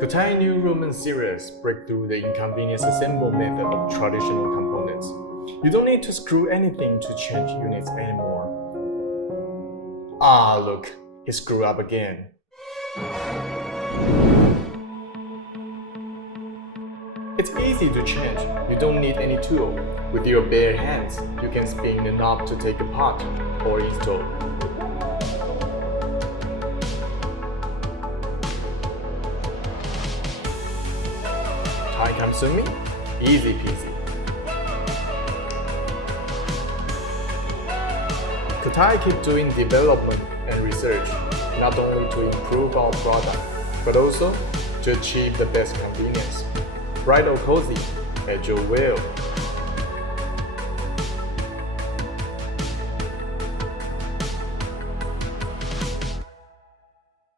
COTTAI new Roman series break through the inconvenience assemble method of traditional components. You don't need to screw anything to change units anymore. Ah, look, he screwed up again. It's easy to change. You don't need any tool. With your bare hands, you can spin the knob to take apart or install. Time consuming? Easy peasy. COTTAI keep doing development and research, not only to improve our product, but also to achieve the best convenience. Bright or cozy, at your will.